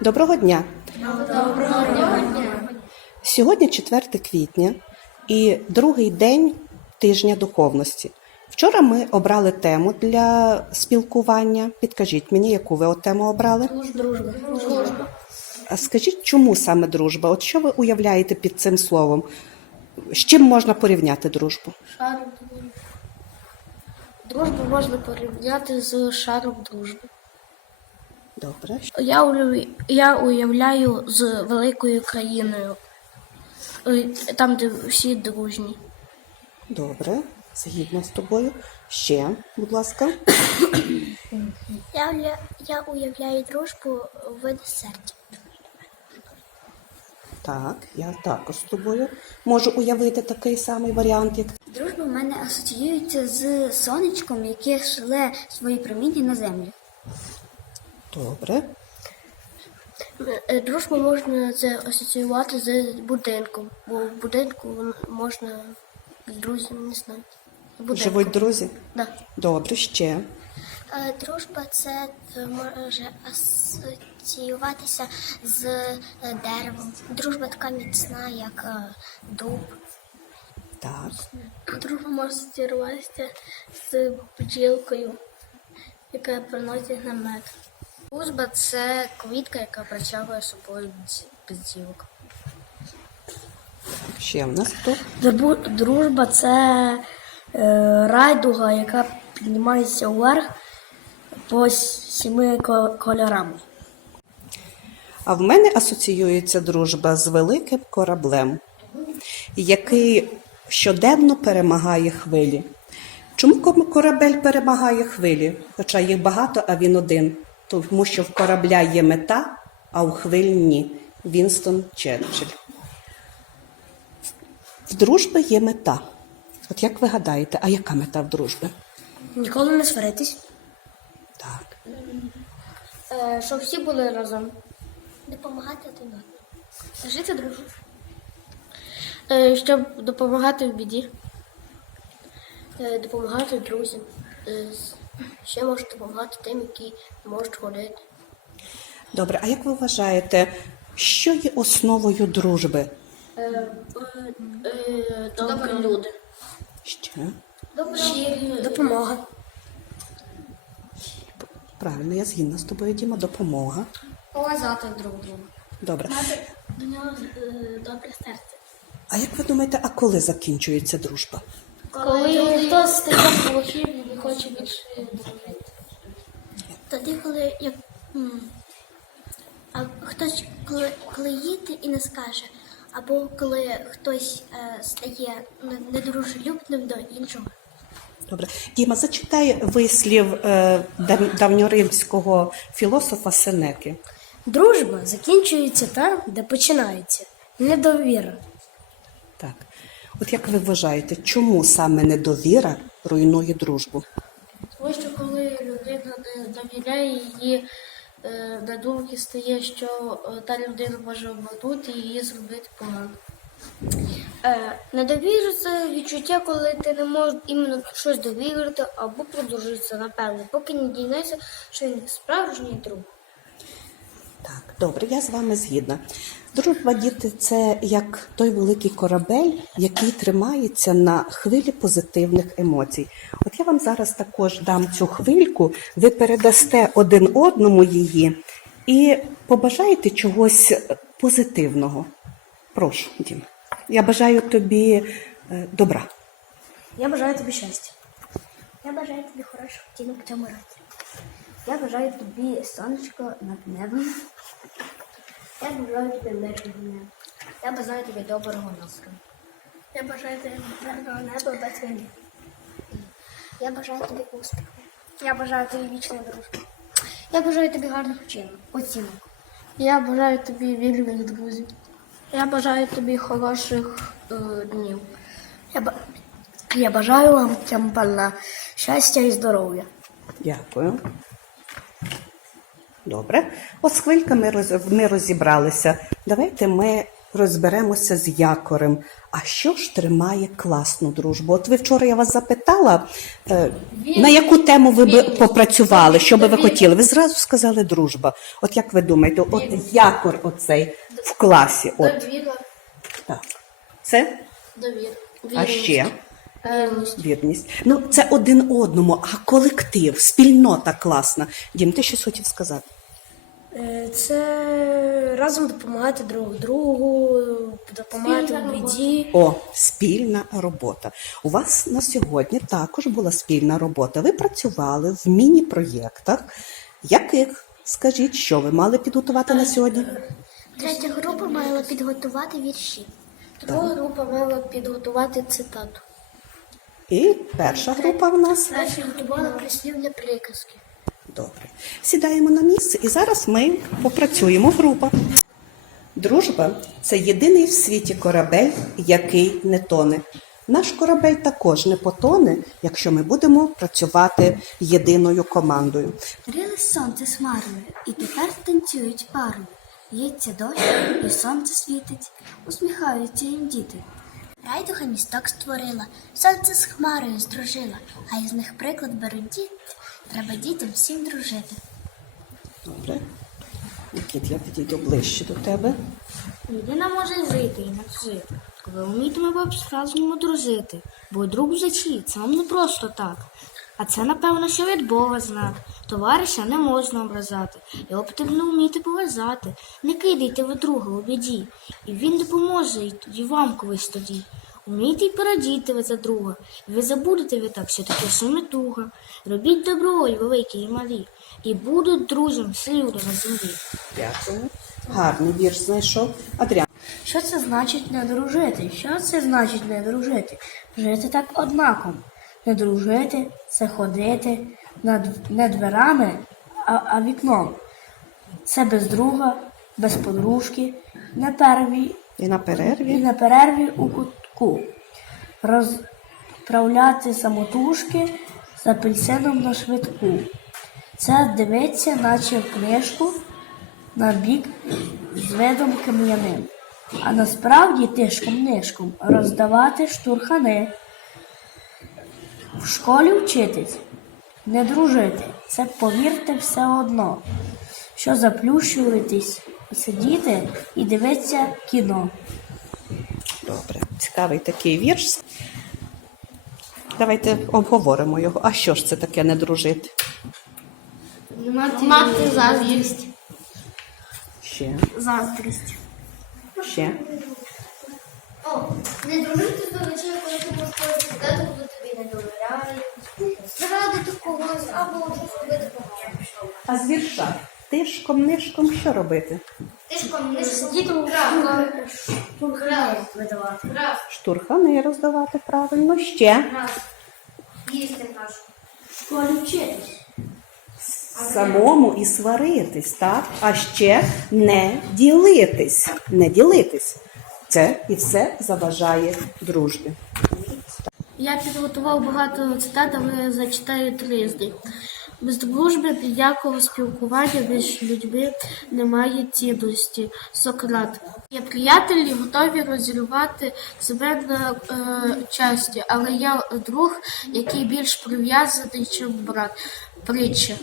Доброго дня. Доброго дня. Сьогодні 4 квітня і другий день тижня духовності. Вчора ми обрали тему для спілкування. Підкажіть мені, яку ви от тему обрали? Дружба. Дружба. А скажіть, чому саме дружба? От що ви уявляєте під цим словом? З чим можна порівняти дружбу? Шаром дружби. Дружбу можна порівняти з шаром дружби. Добре. Я уявляю, я уявляю з великою країною, е, там, де всі дружні. Добре. Згідно з тобою. Ще, будь ласка. Я, уля- я уявляю дружбу в серця. Так, я також з тобою можу уявити такий самий варіант, як Дружба в мене асоціюється з сонечком, яке шле свої проміння на землю. Добре. Е, Дружбу можна це асоціювати з будинком, бо в будинку можна з друзями, не знаю. з будинком. Живуть друзі. Да. Добре, ще. Е, Дружба це е, може асоціюватися з деревом. Дружба така міцна, як дуб. Так. Дружба може асоціюватися з бджілкою, яка приносить на Дружба це квітка, яка притягує собою бджілок. Ще в нас хто? Дружба це е, райдуга, яка піднімається вверх по сіми ко- кольорам. А в мене асоціюється дружба з великим кораблем, який щоденно перемагає хвилі. Чому корабель перемагає хвилі? Хоча їх багато, а він один. Тому що в корабля є мета, а у хвиль ні. Вінстон Черчилль. В дружби є мета. От як ви гадаєте, а яка мета в дружби? Ніколи не сваритись. Так. Е, щоб всі були разом. Допомагати один одному. Жити дружбу. Е, щоб допомагати в біді. Е, допомагати друзям. Е, з- ще можуть допомагати тим, які не можуть ходити. Добре, а як ви вважаєте, що є основою дружби? Е, добрі люди. Ще. Допомога. Правильно, я згідна з тобою, Діма. Допомога. Поважати друг друга. Добре. До нього добре серце. А як ви думаєте, а коли закінчується дружба? Коли хтось стає плохим хоче більше дружити. Тоді, коли як, а хтось коли, коли їде і не скаже, або коли хтось е, стає недружелюбним до іншого. Добре. Діма, зачитай вислів е, дав- давньоримського філософа Сенеки. Дружба закінчується там, де починається. Недовіра. Так. От як ви вважаєте, чому саме недовіра руйнує дружбу? Тому що коли людина не довіряє її е, на думки стає, що е, та людина може обманути і її зробити погано. Е, недовіра це відчуття, коли ти не можеш іменно щось довірити або подружитися, напевно, поки не дійнеться, що він справжній друг. Так, добре, я з вами згідна. Дружба, діти, це як той великий корабель, який тримається на хвилі позитивних емоцій. От я вам зараз також дам цю хвильку, ви передасте один одному її і побажаєте чогось позитивного. Прошу, Дім. Я бажаю тобі е, добра. Я бажаю тобі щастя. Я бажаю тобі хорошого втінок цьому році. Я бажаю тобі сонечко над небом. Я бажаю тобі мирного дня. Я бажаю тобі доброго настрою. Я бажаю тобі мирного неба без війни. Я бажаю тобі успіху. Я бажаю тобі вічної дружби. Я бажаю тобі гарних вчинок, оцінок. Я бажаю тобі вільних друзів. Я бажаю тобі хороших е, днів. Я, ба- я бажаю вам Тямпальна щастя і здоров'я. Дякую. Добре. От з хвильками ми розібралися. Давайте ми розберемося з якорем. А що ж тримає класну дружбу? От ви вчора я вас запитала, е, на яку тему ви би попрацювали, що би ви хотіли? Ви зразу сказали дружба. От як ви думаєте, от якор оцей в класі? От Довіра. так. Це? Довір. А ще? Вірність. Вірність. Ну, це один одному, а колектив, спільнота класна. Дім, ти щось хотів сказати? Е, Це разом допомагати друг другу, допомагати в біді. О, спільна робота. У вас на сьогодні також була спільна робота. Ви працювали в міні-проєктах. Яких? Скажіть, що ви мали підготувати на сьогодні? Третя група мала підготувати вірші. Друга група мала підготувати цитату. І перша група в нас. Перша готувала прислівня приказки. Добре. Сідаємо на місце і зараз ми попрацюємо група. Дружба це єдиний в світі корабель, який не тоне. Наш корабель також не потоне, якщо ми будемо працювати єдиною командою. Гріли сонце з хмарою, і тепер танцюють парою. Лється дощ, і сонце світить, усміхаються їм діти. Райдуха місток створила, сонце з хмарою здружила, а із них приклад беруть діти. Треба дітям всім дружити. Добре. Нікіт, я підійду ближче до тебе. Людина може жити і не жити, коли вмітиме по-справжньому дружити, бо друг житті це вам не просто так. А це, напевно, що від Бога знак. Товариша не можна образати, його потрібно вміти поважати. Не кидайте ви друга у біді, і він допоможе і вам колись тоді. Умійте й порадіти ви за друга, і ви забудете ви так, що таке суми туга. Робіть добро, і великі, і малі, і будуть друзям всі люди на землі. Дякую. Гарний вірш знайшов. Адріан. Що це значить не дружити? Що це значить не дружити? Жити так однаково. Не дружити це ходити над, не дверами, а, а вікном. Це без друга, без подружки, на перві І на і перерві. на перерві у кутку. Розправляти самотужки з апельсином на швидку. Це дивиться, наче в книжку, на бік з видом кам'яним. А насправді тишком-нишком роздавати штурхани. В школі вчитись, не дружити. Це повірте все одно, що заплющуватись, сидіти і дивитися кіно. Добре. Цікавий такий вірш. Давайте обговоримо його. А що ж це таке не дружити? Мати заздрість. Ще, Заздрість. ще. О, не дружити з речей, коли ти можеш сказати, коли тобі не довіряють, зрадити когось або щось робити погано. А з вірша? Тишком, нишком що робити? Тишком не сидіти видавати. Раз, Штурхани роздавати правильно. Ще. Їсти нашу. В школі вчитись. Самому і сваритись, так? А ще не ділитись. Не ділитись. Це і все заважає дружбі. Я підготував багато цитат, але зачитаю тризди. Без дружби, ніякого спілкування між людьми немає цінності. Сократ. Є приятелі, готові розірвати себе на е, часті, але я друг, який більш прив'язаний, ніж брат. Притча.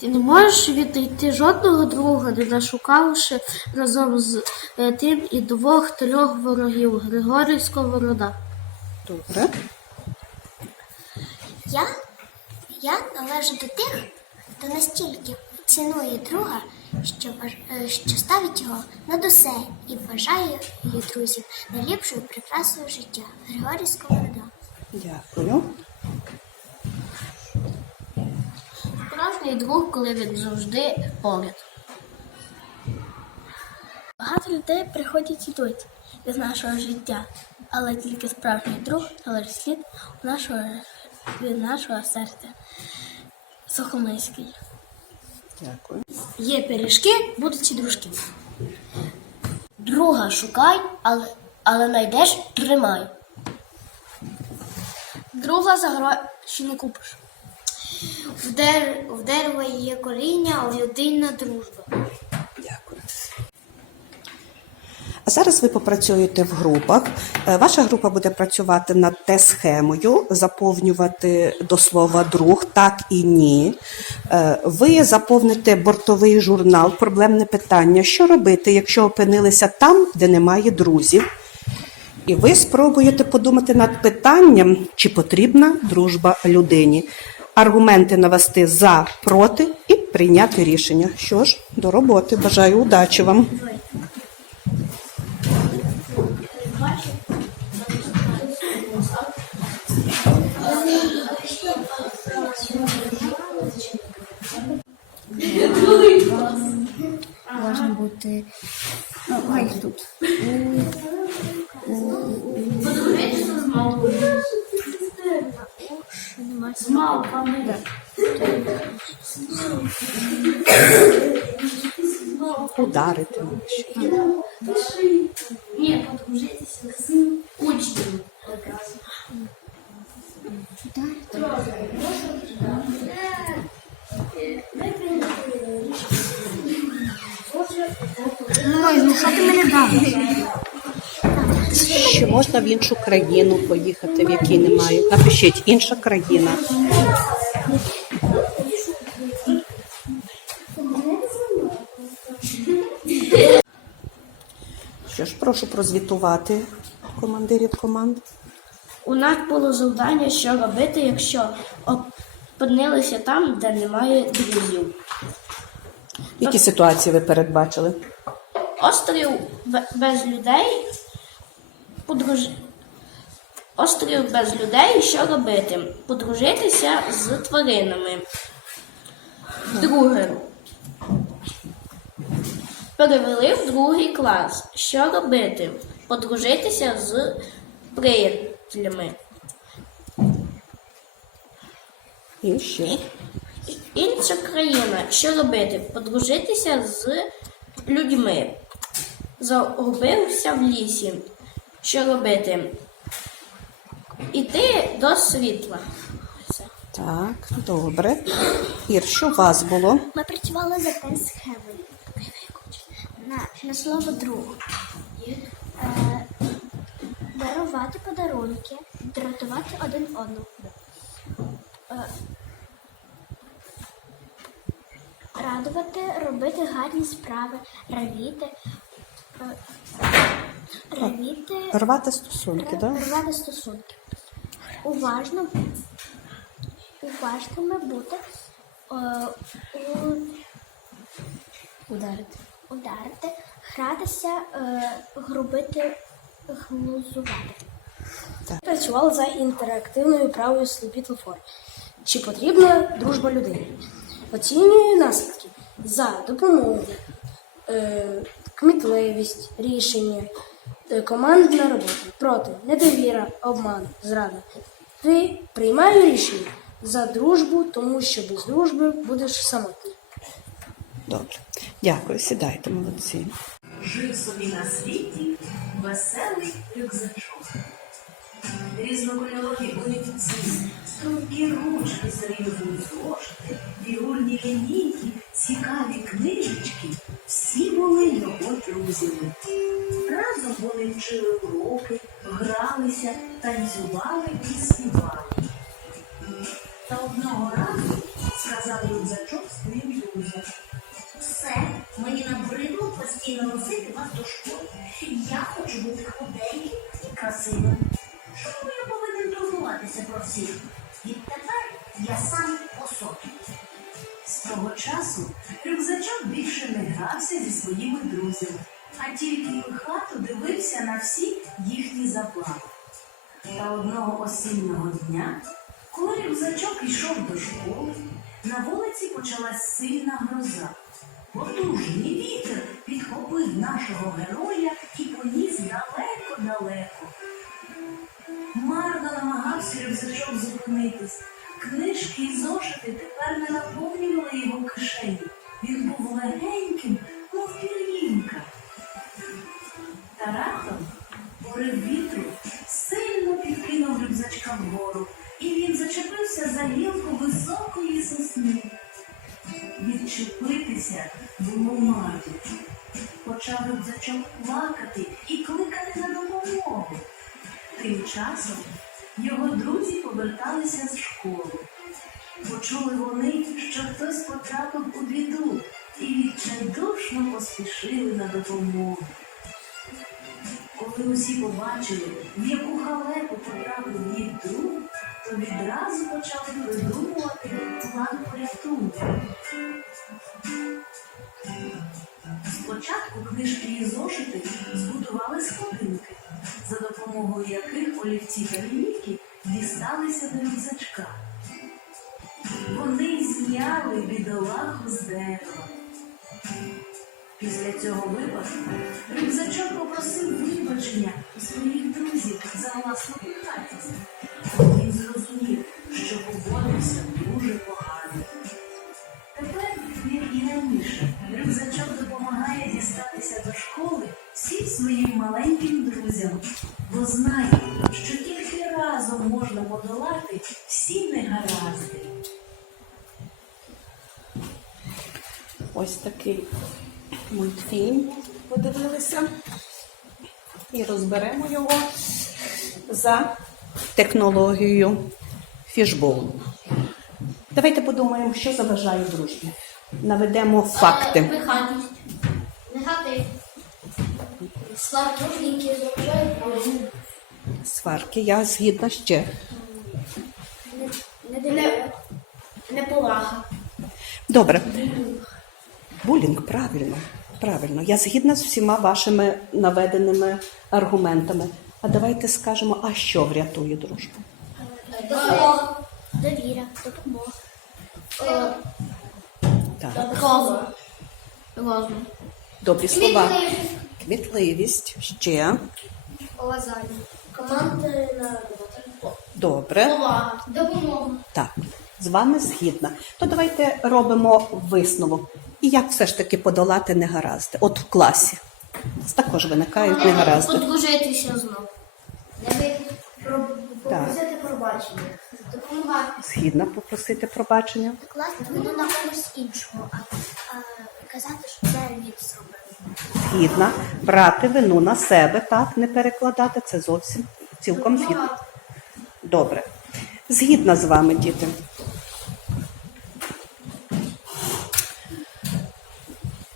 Ти не можеш відійти жодного друга, не нашукавши разом з е, тим і двох-трьох ворогів. Григорій Сковорода. Добре. Я, я належу до тих, хто настільки цінує друга, що, е, що ставить його над усе і вважає її друзів найліпшою прекрасною життя. Григорій Сковорода. Дякую. Справжній друг, коли він завжди поряд. Багато людей приходять і йдуть із нашого життя, але тільки справжній друг належить слід у нашого, від нашого серця. Сухомиський. Дякую. Є пиріжки, будуть і дружки. Друга шукай, але, але найдеш тримай. Друга за гроші не купиш. В, дер... в дерева є коріння, а людина дружба. Дякую. Зараз ви попрацюєте в групах. Е, Ваша група буде працювати над те-схемою, заповнювати до слова друг, так і ні. Е, Ви заповните бортовий журнал, проблемне питання, що робити, якщо опинилися там, де немає друзів. І ви спробуєте подумати над питанням, чи потрібна дружба людині. Аргументи навести за, проти і прийняти рішення. Що ж, до роботи. Бажаю удачі вам. Можна бути. Ну, хай тут. Ударити. Ну, що ти мене дав? Чи можна в іншу країну поїхати, в якій немає? Напишіть інша країна. Що ж, прошу прозвітувати командирів команд. У нас було завдання, що робити, якщо опинилися там, де немає друзів. Які ситуації ви передбачили? Острів без людей. Подруж... Острів без людей, що робити? Подружитися з тваринами. Друге. Перевели в другий клас. Що робити? Подружитися з приятелями. І ще. Інша країна. Що робити? Подружитися з людьми. Загубився в лісі. Що робити? Іти до світла. Так, добре. Ір, що у вас було? Ми працювали за схемою. На, на слово друг. Е, дарувати подарунки, дратувати один одного. Е, радувати, робити гарні справи, равіти. Е, равіти. Рвати стосунки, так? Да? Рвати стосунки. Уважно, уважними бути, е, у, Ударити. ударити, гратися, е, грубити, глузувати. Працювали за інтерактивною правою сліпітлофор. Чи потрібна дружба людини? Оцінює наслідки за допомогу, е, кмітливість, рішення, е, командна робота, проти, недовіра, обман, зрада. Ти приймаю рішення за дружбу, тому що без дружби будеш самотній. Добре. Дякую, сідайте, молодці. Жив собі на світі веселий рюкзачок. Різнокольорові олівці, стрункі ручки, серйозні зошити, фігурні лінійки, цікаві книжечки. Всі були його друзями. Разом вони вчили уроки, гралися, танцювали і співали. Та одного разу сказав рюкзачок своїм друзям. Все, мені набридло постійно носити вас до школи. Я хочу бути худеньким і красивим. Чому я повинен турбуватися про всіх? Відтепер я сам по собі. З того часу рюкзачок більше не грався зі своїми друзями, а тільки хату дивився на всі їхні заплати. Та одного осіннього дня, коли рюкзачок йшов до школи, на вулиці почалась сильна гроза. Потужний вітер підхопив нашого героя і поніс далеко-далеко. Намагався рюкзачок зупинитись. Книжки і зошити тепер не наповнювали його кишені. Він був легеньким, мов пір'їнка. Та раптом порив вітру сильно підкинув рюкзачка вгору, і він зачепився за гілку високої сосни. Відчепитися було марно. почав рюкзачок плакати і кликати на допомогу. Тим часом його друзі поверталися з школи. Почули вони, що хтось потрапив у біду і відчайдушно поспішили на допомогу. Коли усі побачили, в яку халепу потрапив їх друг, то відразу почали придумувати план порятунку. Спочатку книжки і зошити збудували сходинки, за допомогою яких олівці та лінійки дісталися до рюкзачка. Вони зняли бідолаху з дерева. Після цього випадку рюкзачок попросив вибачення у своїх друзів за власну пихатість. Друзям, бо знає, що тільки разом можна подолати всі негаразди. Ось такий мультфільм подивилися і розберемо його за технологією фішбоу. Давайте подумаємо, що заважає дружбі. Наведемо факти. Сварки, дружбі. Сварки, я згідна ще. Не, неповага. Добре. Булінг, правильно. Правильно. Я згідна з всіма вашими наведеними аргументами. А давайте скажемо, а що врятує дружбу? Допомога. Довіра, допомога. Розум. Добрі слова. Кмітливість. Ще. Повазання. Командна робота. Добре. Повага. Допомога. Так, з вами згідна. То давайте робимо висновок. І як все ж таки подолати негаразди? От в класі також виникають негаразди. Подружитися знову. Попросити пробачення. Допомагати. Згідна попросити пробачення. Класти вину на когось іншого, а, а казати, що це він зробив. Згідна брати вину на себе, так, не перекладати. Це зовсім цілком згідна. Добре. Згідна з вами, діти.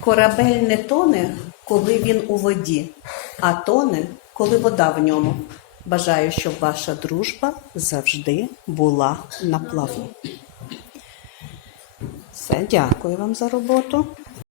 Корабель не тоне, коли він у воді, а тоне, коли вода в ньому. Бажаю, щоб ваша дружба завжди була на плаву. Все, дякую вам за роботу.